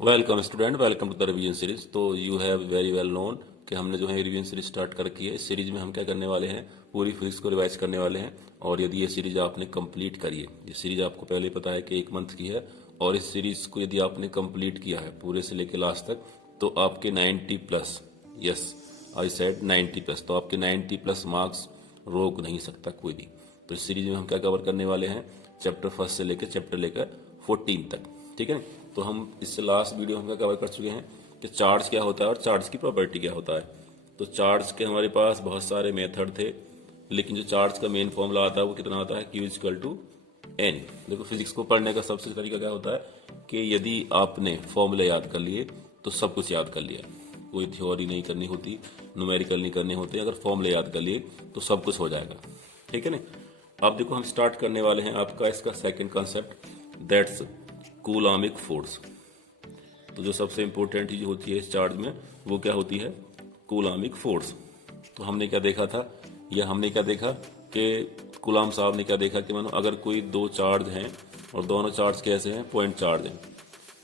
Welcome student, welcome to the revision series. तो you have very well known कि हमने जो है रिवीजन सीरीज स्टार्ट कर रखी है। इस सीरीज में हम क्या करने वाले हैं, पूरी फिजिक्स को रिवाइज करने वाले हैं। और यदि ये सीरीज आपने कंप्लीट करी है, ये सीरीज आपको पहले पता है कि 1 मंथ की है, और इस सीरीज को यदि आपने कंप्लीट किया है पूरे से लेकर लास्ट तक, तो आपके 90 plus, yes I said 90 plus, तो आपके 90 प्लस मार्क्स रोक नहीं सकता कोई भी। तो इस सीरीज में हम क्या कवर करने वाले हैं, चैप्टर फर्स्ट से लेकर चैप्टर लेकर 14 तक, ठीक है। तो हम इससे लास्ट वीडियो हम क्या कवर कर चुके हैं कि चार्ज क्या होता है और चार्ज की प्रॉपर्टी क्या होता है। तो चार्ज के हमारे पास बहुत सारे मेथड थे, लेकिन जो चार्ज का मेन फॉर्मूला आता है वो कितना होता है, Q=N। देखो फिजिक्स को पढ़ने का सबसे तरीका क्या होता है कि यदि आपने फॉर्मूले याद कर लिए तो सब कुछ याद कर लिया, कोई थ्योरी नहीं करनी होती, न्यूमेरिकल नहीं करने होते, अगर फॉर्मूले याद कर लिए तो सब कुछ हो जाएगा, ठीक है ना। अब देखो हम स्टार्ट करने वाले हैं आपका इसका सेकंड कॉन्सेप्ट, दैट्स कूलामिक फोर्स। तो जो सबसे इंपॉर्टेंट चीज होती है इस चार्ज में वो क्या होती है, कूलामिक फोर्स। तो हमने क्या देखा था, या हमने क्या देखा कि कूलाम साहब ने क्या देखा कि मानो अगर कोई दो चार्ज हैं और दोनों चार्ज कैसे हैं, पॉइंट चार्ज हैं।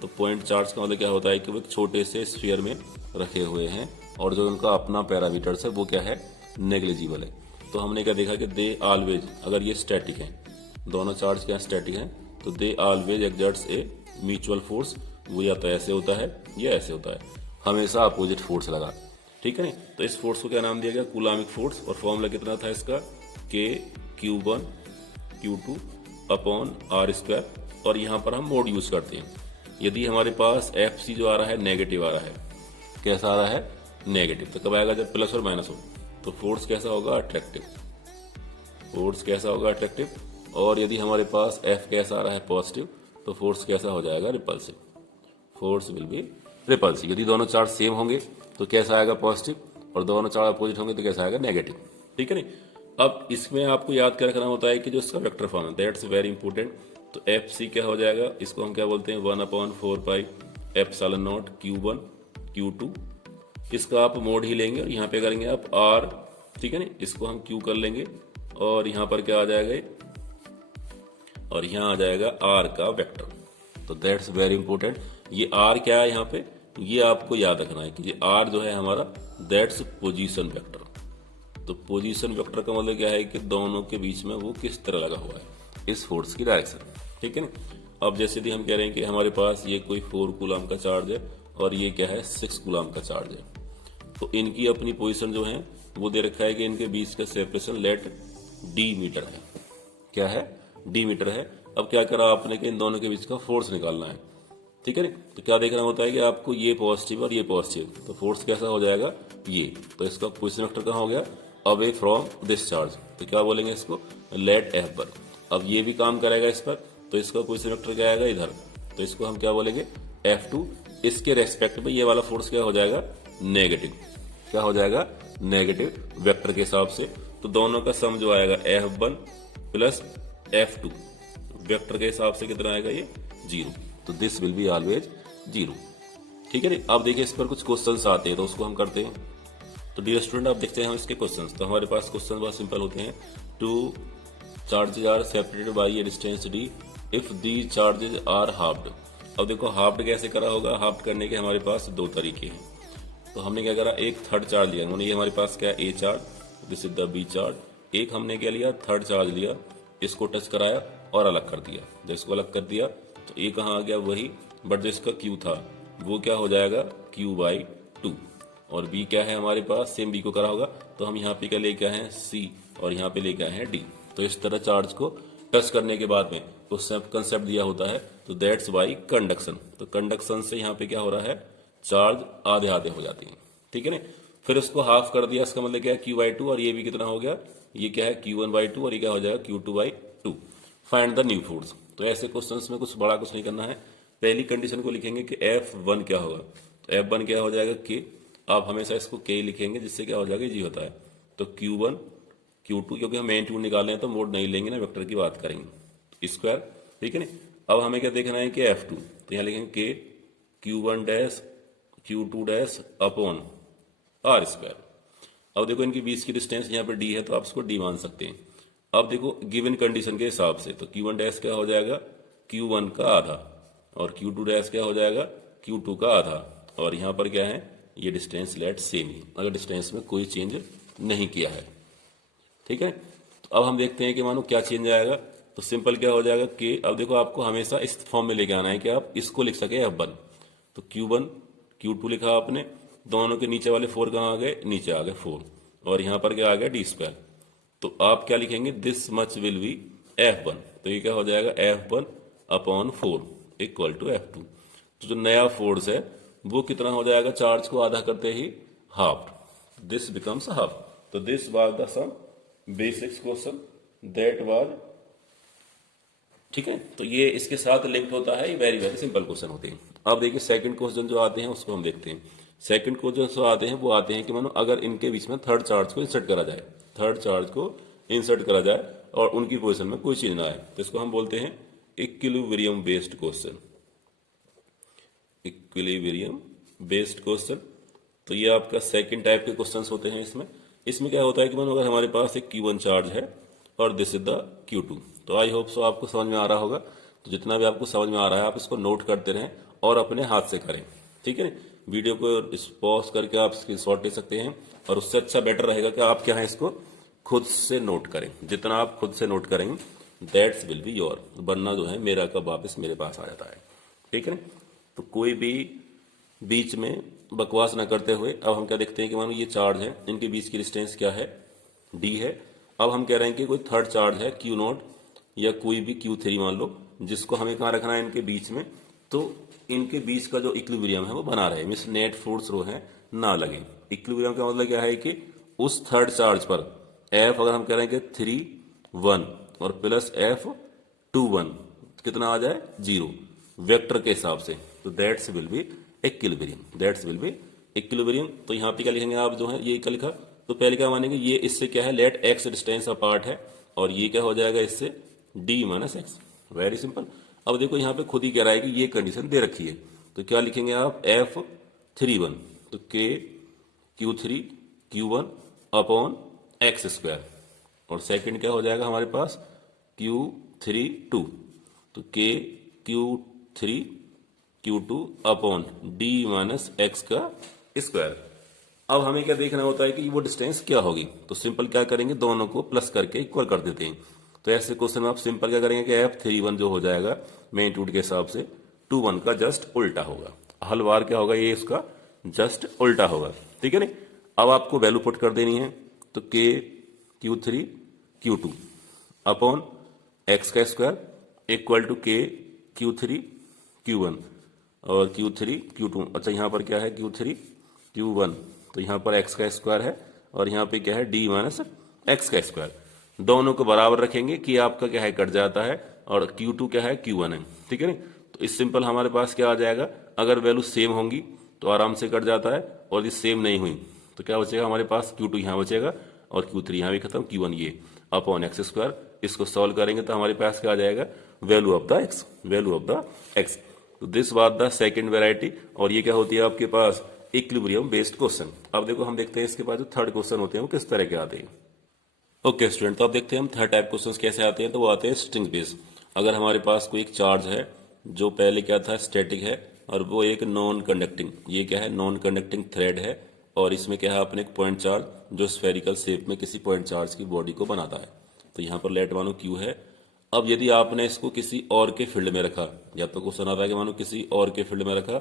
तो पॉइंट चार्ज का मतलब क्या होता है कि वो एक छोटे से स्फीयर में रखे हुए हैं और जो उनका अपना पैरामीटर्स है वो क्या है, नेग्लिजिबल है। तो हमने क्या देखा कि दे ऑलवेज, अगर ये स्टैटिक हैं, दोनों चार्ज क्या स्टैटिक हैं, तो they always exerts a mutual force. वो या तो ऐसे होता है या ऐसे होता है, हमेशा अपोजिट फोर्स लगा, ठीक है ना। तो इस फोर्स को क्या नाम दिया गया, कूलामिक फोर्स। और फॉर्मूला कितना था इसका, K=Q1 Q2 अपॉन R²। और यहाँ पर हम मोड यूज करते हैं, यदि हमारे पास FC जो आ रहा है नेगेटिव आ रहा है, कैसा आ रहा है, नेगेटिव, तो कब आएगा, जब प्लस और माइनस हो। तो फोर्स कैसा होगा, अट्रैक्टिव, फोर्स कैसा होगा, अट्रैक्टिव। और यदि हमारे पास F कैसा आ रहा है, पॉजिटिव, तो फोर्स कैसा हो जाएगा, repulsive, force will be repulsive. यदि दोनों चार्ज सेम होंगे तो कैसा आएगा, पॉजिटिव, और दोनों चार्ज अपोजिट होंगे तो कैसा आएगा, नेगेटिव, ठीक है ना। अब इसमें आपको याद क्या रखना होता है कि जो इसका वेक्टर फॉर्म है, दैट्स वेरी इंपॉर्टेंट। तो FC क्या हो जाएगा, इसको हम क्या बोलते हैं, 1/4πε0 Q1 Q2। इसका आप मोड ही लेंगे और यहाँ पे करेंगे आप R, ठीक है ना, इसको हम Q कर लेंगे और यहाँ पर क्या आ जाएगा, और यहाँ आ जाएगा R का वेक्टर। तो दैट्स वेरी इंपॉर्टेंट। ये R क्या है यहाँ पे, ये आपको याद रखना है कि ये R जो है हमारा, दैट्स पोजीशन वेक्टर। तो पोजीशन वेक्टर का मतलब क्या है कि दोनों के बीच में वो किस तरह लगा हुआ है, इस फोर्स की डायरेक्शन, ठीक है ना। अब जैसे यदि हम कह रहे हैं कि हमारे पास ये कोई 4 कूलाम का चार्ज है और ये क्या है, 6 कूलाम का चार्ज है, तो इनकी अपनी पोजीशन जो है वो दे रखा है कि इनके बीच का सेपरेशन लेट D मीटर है, क्या है, D मीटर है। अब क्या करा आपने कि इन दोनों के बीच का फोर्स निकालना है, ठीक है ना। तो क्या देखना होता है कि आपको ये पॉजिटिव और ये पॉजिटिव, तो फोर्स कैसा हो जाएगा, ये, तो इसका पोजीशन वेक्टर कहाँ हो गया, अवे फ्रॉम दिस चार्ज, तो क्या बोलेंगे इसको, लेट F पर। अब ये भी काम करेगा इस पर, तो इसका पोजीशन वेक्टर क्या आएगा, इधर, तो इसको हम क्या बोलेंगे, F2। इसके रेस्पेक्ट में ये वाला फोर्स क्या हो जाएगा, नेगेटिव, क्या हो जाएगा, नेगेटिव वेक्टर के हिसाब से। तो दोनों का सम जो आएगा F1 प्लस F2, वेक्टर के हिसाब से कितना आएगा, ये 0। तो दिस विल बी ऑलवेज 0, ठीक है ना। अब देखिए इस पर कुछ क्वेश्चंस आते हैं तो उसको हम करते हैं। तो डियर स्टूडेंट, आप देखते हैं हम इसके क्वेश्चंस। तो हमारे पास क्वेश्चन बहुत सिंपल होते हैं, 2 charges are separated by a distance D if the charges are halved. अब देखो हाफ्ड कैसे करा होगा, हाफ्ड करने के हमारे पास 2 तरीके हैं। तो हमने क्या करा, एक थर्ड चार्ज लिया, ये हमारे पास क्या है, A charge, this is the B charge. एक हमने क्या लिया, थर्ड चार्ज लिया, इसको टच कराया और अलग कर दिया। जब इसको अलग कर दिया तो A कहाँ आ गया, वही, बट जो इसका Q था वो क्या हो जाएगा, Q/2। और B क्या है हमारे पास, सेम B को करा होगा, तो हम यहाँ पे क्या लेके आए हैं, C, और यहाँ पे लेके आए हैं D। तो इस तरह चार्ज को टच करने के बाद में कंसेप्ट दिया होता है, तो दैट्स वाई कंडक्शन। तो कंडक्शन से यहाँ पे क्या हो रहा है, चार्ज आधे आधे हो जाते हैं, ठीक है ना। फिर उसको हाफ कर दिया, इसका मतलब क्या है, Q/2, और ये भी कितना हो गया, ये क्या है, Q1/2, और ये क्या हो जाएगा, Q2/2। Find the new force. तो ऐसे क्वेश्चंस में कुछ बड़ा कुछ नहीं करना है, पहली कंडीशन को लिखेंगे कि F1 क्या होगा, तो F1 क्या हो जाएगा, K। आप हमेशा इसको K लिखेंगे, जिससे क्या हो जाएगा, जी होता है। तो Q1 Q2, क्योंकि हम मैग्नीट्यूड निकालने हैं तो मोड नहीं लेंगे ना, वेक्टर की बात करेंगे, स्क्वायर, ठीक है ना। अब हमें क्या देखना है कि F2, तो यहाँ लिखेंगे K Q1 Q2 upon R²। अब देखो इनके बीच की डिस्टेंस यहाँ पे D है, तो आप इसको D मान सकते हैं। अब देखो गिवन कंडीशन के हिसाब से, तो Q1 क्या हो जाएगा, Q1 का आधा, और Q2 क्या हो जाएगा, Q2 का आधा, और यहाँ पर क्या है, ये डिस्टेंस लेट सेम ही, अगर डिस्टेंस में कोई चेंज नहीं किया है। ठीक है, तो अब हम देखते हैं कि मानो क्या चेंज आएगा। तो सिंपल क्या हो जाएगा कि अब देखो आपको हमेशा इस फॉर्म में लेके आना है कि आप इसको लिख सके F1। तो Q1 Q2 लिखा आपने, दोनों के नीचे वाले 4 कहाँ आ गए, नीचे आ गए 4, और यहाँ पर क्या आ गया d²। तो आप क्या लिखेंगे, this much will be F1। तो ये क्या हो जाएगा, F1 upon 4 equal to F2। तो जो नया फोर्स है वो कितना हो जाएगा, चार्ज को आधा करते ही हाफ, दिस बिकम्स हाफ। तो this was the some basics question that was. ठीक है, तो ये इसके साथ लिंक्ड होता है, ये वेरी वेरी सिंपल क्वेश्चन होते हैं। अब देखिए सेकंड क्वेश्चन जो आते हैं उसको हम देखते हैं। सेकंड क्वेश्चन जो आते हैं वो आते हैं कि मानो अगर इनके बीच में थर्ड चार्ज को इंसर्ट करा जाए, थर्ड चार्ज को इंसर्ट करा जाए और उनकी पोजीशन में कोई चेंज ना आए, तो इसको हम बोलते हैं equilibrium based question. Equilibrium based question, तो ये आपका सेकंड टाइप के क्वेश्चंस होते हैं। इसमें क्या होता है कि मानो अगर हमारे पास एक Q1 चार्ज है और दिस इज द Q2। तो आई होप सो आपको समझ में आ रहा होगा। तो जितना भी आपको समझ में आ रहा है आप इसको नोट करते रहें और अपने हाथ से करें। ठीक है, वीडियो को पॉज करके आप स्क्रीनशॉट ले सकते हैं, और उससे अच्छा बेटर रहेगा कि आप क्या है इसको खुद से नोट करें। जितना आप खुद से नोट करेंगे दैट्स विल बी योर, वरना जो है मेरा कब वापस मेरे पास आ जाता है। ठीक है, तो कोई भी बीच में बकवास ना करते हुए अब हम क्या देखते हैं कि मानो ये चार्ज है, इनके बीच की डिस्टेंस क्या है, d है। अब हम कह रहे हैं कि कोई थर्ड चार्ज है Q0 या कोई भी Q3 मान लो, जिसको हमें कहाँ रखना है, इनके बीच में। तो इनके बीच का जो इक्विलिब्रियम है वो बना रहे, मीन्स नेट फोर्स रो है ना लगे। इक्विलिब्रियम का मतलब क्या है कि उस थर्ड चार्ज पर F अगर हम कह रहे हैं कि 3 1 और प्लस F 2 1 कितना आ जाए, 0 वेक्टर के हिसाब से। तो that's will be equilibrium, that's will be equilibrium. तो यहाँ पे क्या लिखेंगे आप, जो है ये क्या लिखा, तो पहले क्या मानेंगे, ये इससे क्या है, लेट x डिस्टेंस अपार्ट है, और ये क्या हो जाएगा इससे d minus x. Very simple. अब देखो यहाँ पे खुद ही कह रहा है कि ये कंडीशन दे रखी है, तो क्या लिखेंगे आप, F31 तो k Q3 Q1 upon x², और सेकंड क्या हो जाएगा हमारे पास Q32 तो k Q3 Q2 upon d minus x का स्क्वायर। अब हमें क्या देखना होता है कि वो डिस्टेंस क्या होगी, तो सिंपल क्या करेंगे, दोनों को प्लस करके इक्वल कर देते हैं। तो ऐसे क्वेश्चन में आप सिंपल क्या करेंगे कि F31 जो हो जाएगा मैग्नीट्यूड के हिसाब से 2 1 का जस्ट उल्टा होगा, हल बार क्या होगा, ये इसका जस्ट उल्टा होगा। ठीक है नहीं, अब आपको वैल्यू पुट कर देनी है, तो k Q3 Q2 upon x का square equal to k Q3 Q1 और Q3 Q2। अच्छा यहाँ पर क्या है, Q3 Q1, तो यहाँ पर x का स्क्वायर है और यहाँ पे क्या है d माइनस एक्स का स्क्वायर। दोनों को बराबर रखेंगे कि आपका क्या है कट जाता है, और Q2 क्या है Q1 है। ठीक है नहीं, तो इस सिंपल हमारे पास क्या आ जाएगा, अगर वैल्यू सेम होंगी तो आराम से कट जाता है, और यदि सेम नहीं हुई तो क्या बचेगा हमारे पास, Q2 यहाँ बचेगा और Q3 यहाँ भी खत्म, Q1 ये अपॉन एक्स स्क्वायर। इसको सॉल्व करेंगे तो हमारे पास क्या आ जाएगा, value of the x, value of the x. तो this was the second variety, और ये क्या होती है आपके पास, इक्विलिब्रियम बेस्ड क्वेश्चन। अब देखो हम देखते हैं इसके बाद जो थर्ड क्वेश्चन होते हैं वो किस तरह के आते हैं। ओके स्टूडेंट, तो अब देखते हैं हम थर्ड टाइप क्वेश्चन कैसे आते हैं। तो वो आते हैं स्ट्रिंग बेस्ड। अगर हमारे पास कोई एक चार्ज है जो पहले क्या था, स्टैटिक है, और वो एक नॉन कंडक्टिंग, ये क्या है, नॉन कंडक्टिंग थ्रेड है, और इसमें क्या है अपने एक पॉइंट चार्ज जो स्फेरिकल शेप में किसी पॉइंट चार्ज की बॉडी को बनाता है। तो यहाँ पर लेट मानो Q है। अब यदि आपने इसको किसी और के फील्ड में रखा, या तो क्वेश्चन आता है कि मानो किसी और के फील्ड में रखा,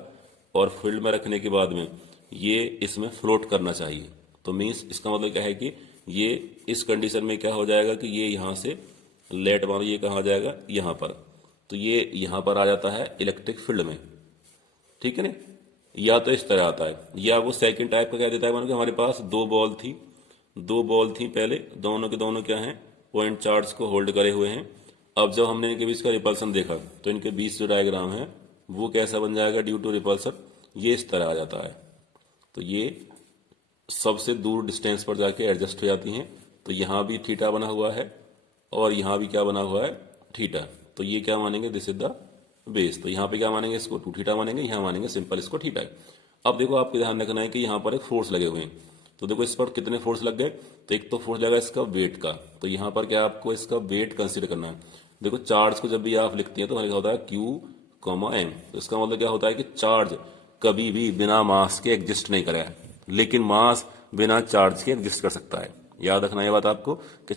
और फील्ड में रखने के बाद में ये इसमें फ्लोट करना चाहिए, तो मीन्स इसका मतलब क्या है कि ये इस कंडीशन में क्या हो जाएगा कि ये यहाँ से लेट मानो ये कहाँ जाएगा, यहाँ पर, तो ये यहाँ पर आ जाता है इलेक्ट्रिक फील्ड में। ठीक है ना, या तो इस तरह आता है, या वो सेकंड टाइप का क्या देता है, मानो कि हमारे पास दो बॉल थी पहले, दोनों के दोनों क्या हैं, पॉइंट चार्ज को होल्ड करे हुए हैं। अब जब हमने इनके बीच का रिपल्सन देखा तो इनके बीच जो डायग्राम है वो कैसा बन जाएगा, ड्यू टू रिपल्सन ये इस तरह आ जाता है। तो ये सबसे दूर डिस्टेंस पर जाके एडजस्ट हो जाती हैं। तो यहाँ भी थीटा बना हुआ है और यहाँ भी क्या बना हुआ है, थीटा। तो ये क्या मानेंगे, दिस इज द बेस। तो यहाँ पे क्या मानेंगे, इसको 2 थीटा मानेंगे, यहाँ मानेंगे सिंपल इसको थीटा। अब देखो आपको ध्यान रखना है कि यहाँ पर एक फोर्स लगे हुए हैं। तो देखो इस पर कितने फोर्स लग गए, तो एक तो फोर्स लगा इसका वेट का, तो यहाँ पर क्या आपको इसका वेट कंसिडर करना है। देखो चार्ज को जब भी आप लिखते हैं तो हमारे होता है Q, M, तो इसका मतलब क्या होता है कि चार्ज कभी भी बिना मास के एग्जिस्ट नहीं करेगा, लेकिन मास बिना चार्ज के एग्जिस्ट कर सकता है। याद रखना ये बात आपको कि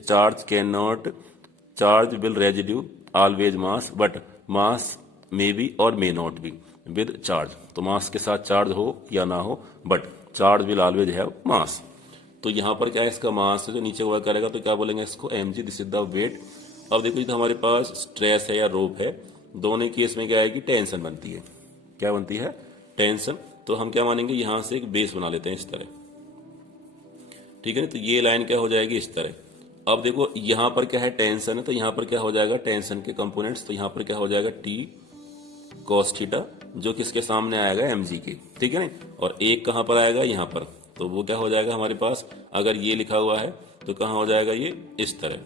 charge will residue always mass, but mass may be और may not be with charge. तो मास के साथ चार्ज हो या ना हो, but charge will always have mass. तो यहाँ पर क्या है, इसका मास है जो नीचे वर्क करेगा, तो क्या बोलेंगे इसको, mg, this is the weight. अब देखो तो हमारे पास स्ट्रेस है या रोप है, दोनों केस में क्या आएगी, टेंशन बनती है। क्या बनती है, टेंशन। तो हम क्या मानेंगे, यहां से एक बेस बना लेते हैं इस तरह, ठीक है ना। तो ये लाइन क्या हो जाएगी, इस तरह। अब देखो यहां पर क्या है, टेंशन है, तो यहां पर क्या हो जाएगा, टेंशन के कंपोनेंट्स। तो यहां पर क्या हो जाएगा, टी कॉस थीटा, जो किसके सामने आएगा, mg के, ठीक है ना। और एक कहां पर आएगा, यहां पर। तो वो क्या हो जाएगा हमारे पास, अगर ये लिखा हुआ है तो कहां हो जाएगा, ये इस तरह,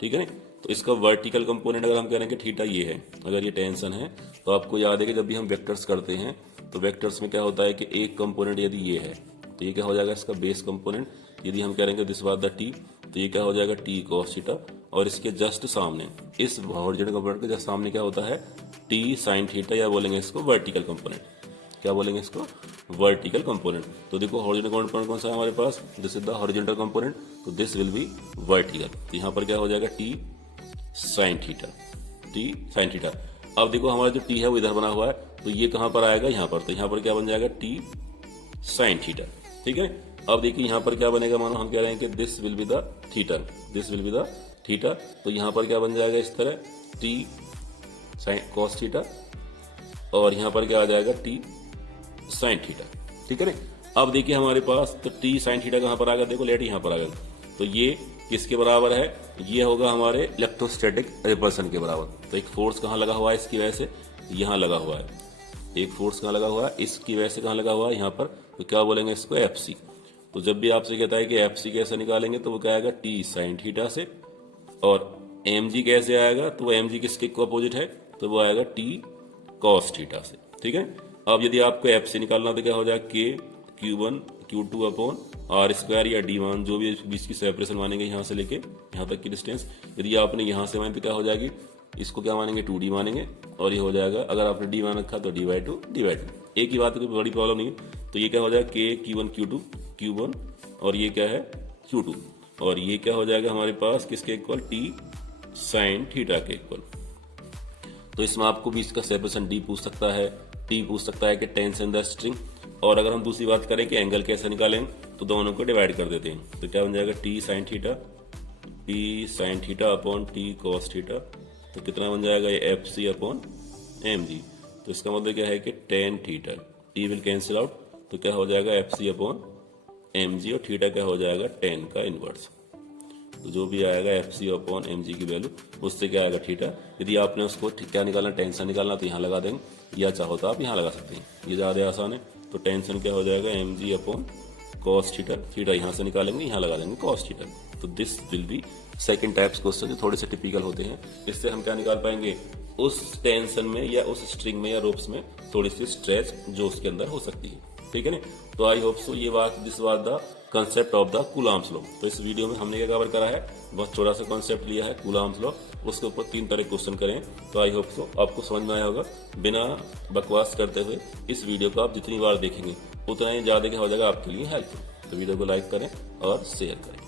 ठीक है ना। तो इसका वर्टिकल कंपोनेंट अगर हम कह रहे हैं कि थीटा ये है, अगर ये टेंशन है, तो आपको याद है कि जब भी हम वेक्टर्स करते हैं तो वेक्टर्स में क्या होता है कि एक कंपोनेंट यदि ये है तो ये क्या हो जाएगा, इसका बेस कंपोनेंट। यदि हम कह रहे हैं कि दिस वाज द टी, तो ये क्या हो जाएगा, टी कॉस थीटा। और इसके जस्ट सामने, इस हॉरिजॉन्टल कंपोनेंट के जस्ट सामने क्या होता है, टी साइन थीटा, या बोलेंगे इसको वर्टिकल कंपोनेंट। क्या बोलेंगे इसको, वर्टिकल कंपोनेंट। तो देखो हॉरिजॉन्टल कंपोनेंट कौन सा है हमारे पास, this is the horizontal component, तो दिस विल बी वर्टिकल। तो यहाँ पर क्या हो जाएगा, T sine theta, T sine theta. अब देखो हमारा जो टी है वो इधर बना हुआ है, तो ये कहां पर आएगा, यहाँ पर। तो यहाँ पर क्या बन जाएगा, टी साइन थीटा, ठीक है। अब देखिए यहाँ पर क्या बनेगा, मानो हम कह रहे हैं कि this will be the theta, this will be the theta. तो यहाँ पर क्या बन जाएगा, इस तरह, टी साइन कॉस थीटा, और यहाँ पर क्या आ जाएगा, टी साइन थीटा, ठीक है ना। अब देखिए हमारे पास तो टी साइन थीटा कहां पर आ गया, देखो लेट यहाँ पर आ गया। तो ये किसके बराबर है, ये होगा हमारे इलेक्ट्रोस्टैटिक रिपल्सन के बराबर। तो एक फोर्स कहाँ लगा हुआ है, इसकी वजह से यहाँ लगा हुआ है, एक फोर्स कहाँ लगा हुआ है, इसकी वजह से कहाँ लगा हुआ है, यहाँ पर। तो क्या बोलेंगे इसको, एफसी। तो जब भी आपसे कहता है कि एफसी कैसे निकालेंगे, तो वो क्या आएगा, टी साइन थीटा से। और एमजी कैसे आएगा, तो वो एमजी किसके अपोजिट है, तो वो आएगा टी कॉस थीटा से, ठीक है। अब यदि आपको एफसी निकालना तो क्या हो जाएगा, के Q1 Q2 upon are square या D1, जो भी बीच की सेपरेशन मानेंगे यहाँ से लेके यहाँ तक की डिस्टेंस। यदि आपने यहाँ से माने तो क्या हो जाएगी, इसको क्या मानेंगे, 2D मानेंगे, और ये हो जाएगा, अगर आपने D मान रखा तो D/2 एक ही बात है, कोई बड़ी प्रॉब्लम नहीं है। तो ये क्या हो जाएगा, के Q1 Q2 Q1, और ये क्या है, Q2, और ये क्या हो जाएगा हमारे पास, किसके इक्वल, टी साइन थीटा के इक्वल। तो इसमें आपको भी इसका सेपरेशन डी पूछ सकता है, टी पूछ सकता है कि टेंशन द स्ट्रिंग। और अगर हम दूसरी बात करें कि एंगल कैसे निकालें, तो दोनों को डिवाइड कर देते हैं। तो क्या बन जाएगा, T sine theta upon T cos theta. तो कितना बन जाएगा, ये F C upon M G. तो इसका मतलब क्या है कि tan theta, T will cancel out, तो क्या हो जाएगा, F C upon M G, और थीटा क्या हो जाएगा, टेन का इनवर्स। तो जो भी आएगा F C upon M G की वैल्यू, उससे क्या आएगा, थीटा। यदि आपने उसको क्या निकालना, टेंशन निकालना, तो यहाँ लगा देंगे, या चाहो तो आप यहाँ लगा सकते हैं, ये ज़्यादा आसान है। तो टेंशन क्या हो जाएगा, M G upon cos theta, theta यहाँ से निकालेंगे, यहाँ लगा देंगे कॉस थीटा। तो this will be second types question, जो थोड़े से टिपिकल होते हैं। इससे हम क्या निकाल पाएंगे, उस टेंशन में या उस स्ट्रिंग में या रोप्स में थोड़ी सी स्ट्रेच जो उसके अंदर हो सकती है, ठीक है ना। तो आई होप सो ये बात, this was the concept of the Coulomb's law. तो इस वीडियो में हमने क्या कवर करा है, बहुत छोटा सा कॉन्सेप्ट लिया है कूलम्ब्स लॉ, उसके ऊपर 3 तरह क्वेश्चन करें। तो आई होप सो आपको समझ में आया होगा। बिना बकवास करते हुए इस वीडियो को आप जितनी बार देखेंगे उतना ही ज़्यादा क्या हो जाएगा आपके लिए हेल्पफुल। तो वीडियो को लाइक करें और शेयर करें।